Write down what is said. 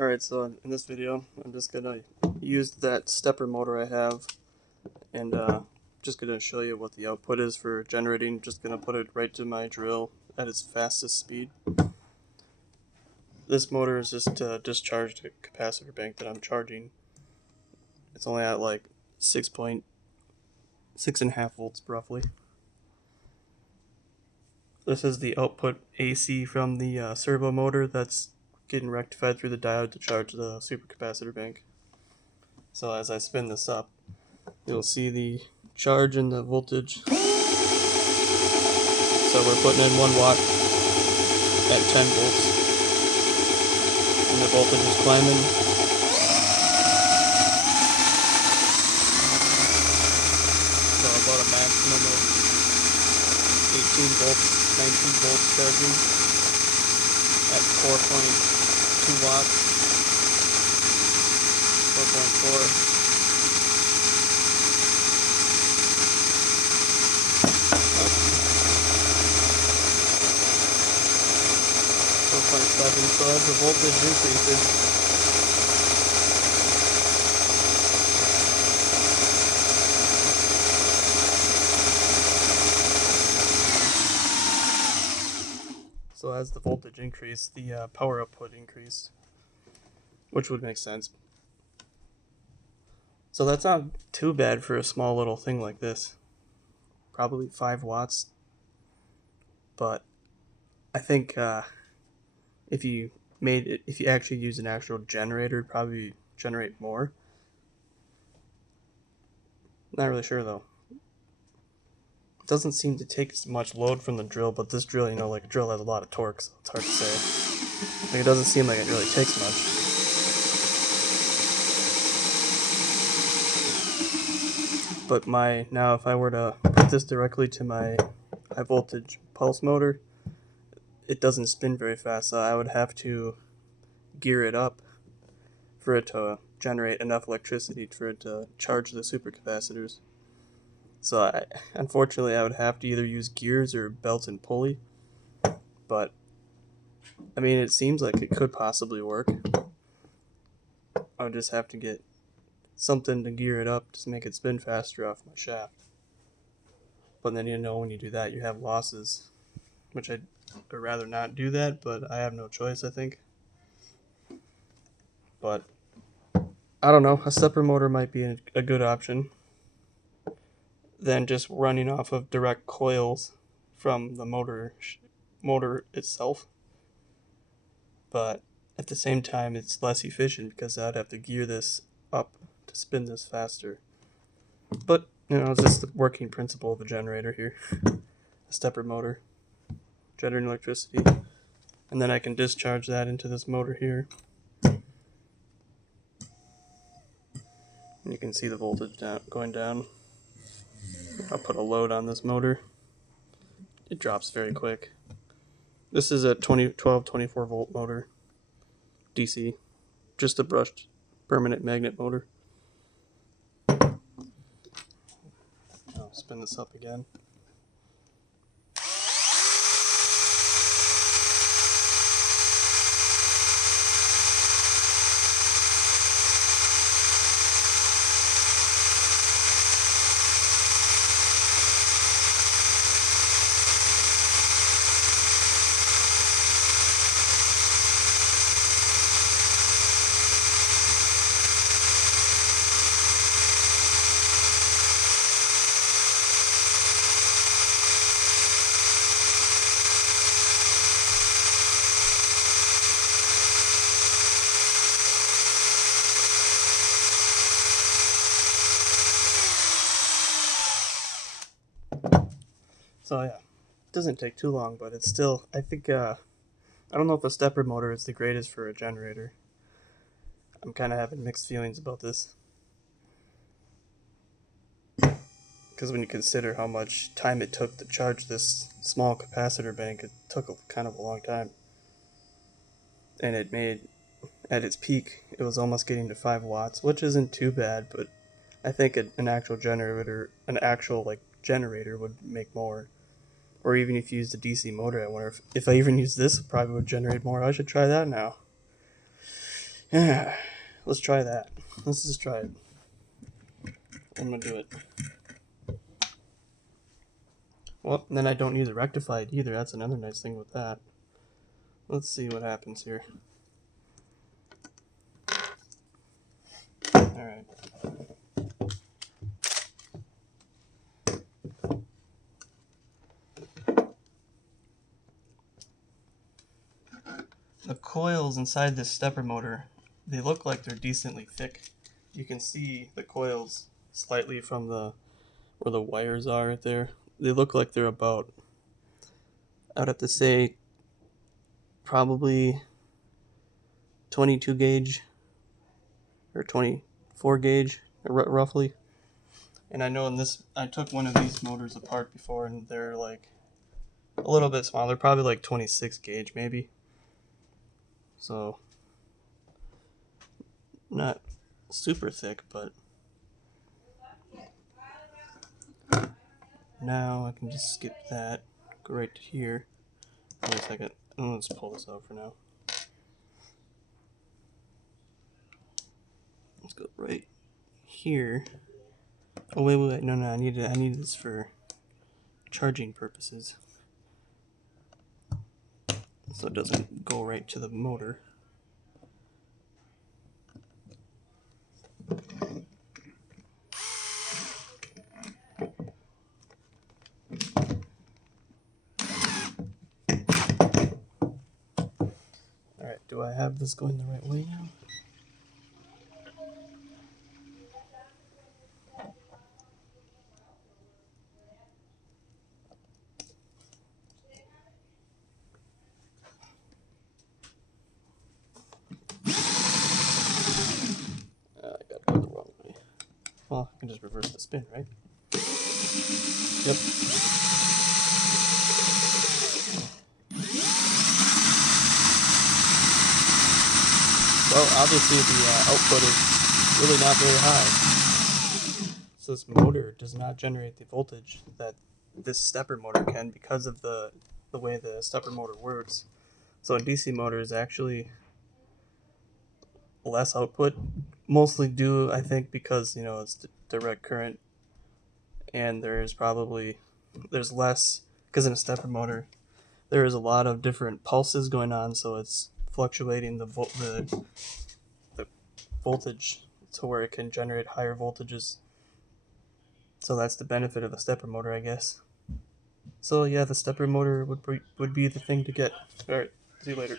Alright, so in this video, I'm just gonna use that stepper motor I have and just gonna show you what the output is for generating. Just gonna put it right to my drill at its fastest speed. This motor is just to discharge the capacitor bank that I'm charging. It's only at like 6.6.5 volts roughly. This is the output AC from the servo motor that's getting rectified through the diode to charge the supercapacitor bank. So as I spin this up, you'll see the charge and the voltage. So we're putting in 1 watt at 10 volts. And the voltage is climbing. So about a maximum of 18 volts, 19 volts charging at 4.2 watts, 4.4. 4.7. So as the voltage increases, the power output increased, which would make sense. So that's not too bad for a small little thing like this. Probably 5 watts, but I think if you actually use an actual generator, it'd probably generate more. Not really sure though. It doesn't seem to take as much load from the drill, but this drill, like a drill has a lot of torque, so it's hard to say. Like, it doesn't seem like it really takes much. But now if I were to put this directly to my high voltage pulse motor, it doesn't spin very fast, so I would have to gear it up for it to generate enough electricity for it to charge the supercapacitors. So unfortunately, I would have to either use gears or belt and pulley. But I mean, it seems like it could possibly work. I would just have to get something to gear it up to make it spin faster off my shaft. But then when you do that, you have losses, which I'd rather not do that, but I have no choice, I think. But I don't know, a stepper motor might be a good option than just running off of direct coils from the motor itself. But at the same time, it's less efficient because I'd have to gear this up to spin this faster. But it's just the working principle of a generator here. A stepper motor, generating electricity, and then I can discharge that into this motor here. And you can see the voltage going down. I'll put a load on this motor. It drops very quick. This is a 24 volt motor, DC, just a brushed permanent magnet motor. I'll spin this up again. So yeah, it doesn't take too long, but it's still, I think, I don't know if a stepper motor is the greatest for a generator. I'm kind of having mixed feelings about this. Because when you consider how much time it took to charge this small capacitor bank, it took kind of a long time. And it made, at its peak, it was almost getting to 5 watts, which isn't too bad, but I think an actual generator would make more. Or even if you used a DC motor, I wonder if I even use this, it probably would generate more. I should try that now. Yeah, let's try that. Let's just try it. I'm gonna do it. Well, then I don't need to rectify it either. That's another nice thing with that. Let's see what happens here. Alright. The coils inside this stepper motor, they look like they're decently thick. You can see the coils slightly from where the wires are right there. They look like they're about, I'd have to say, probably 22 gauge or 24 gauge, roughly. And I know I took one of these motors apart before, and they're like a little bit smaller, probably like 26 gauge maybe. So not super thick, but now I can just skip that, go right to here. Wait a second, let's pull this out for now. Let's go right here. Oh wait, no, I need this for charging purposes, so it doesn't go right to the motor. Alright, do I have this going the right way now? I gotta go the wrong way. Well, I can just reverse the spin, right? Yep. Well, obviously the output is really not very high. So this motor does not generate the voltage that this stepper motor can because of the way the stepper motor works. So a DC motor is actually less output, mostly due, I think, because it's direct current, and there's less, because in a stepper motor there is a lot of different pulses going on, so it's fluctuating the voltage to where it can generate higher voltages. So that's the benefit of a stepper motor, I guess. So yeah, the stepper motor would be the thing to get. All right, see you later.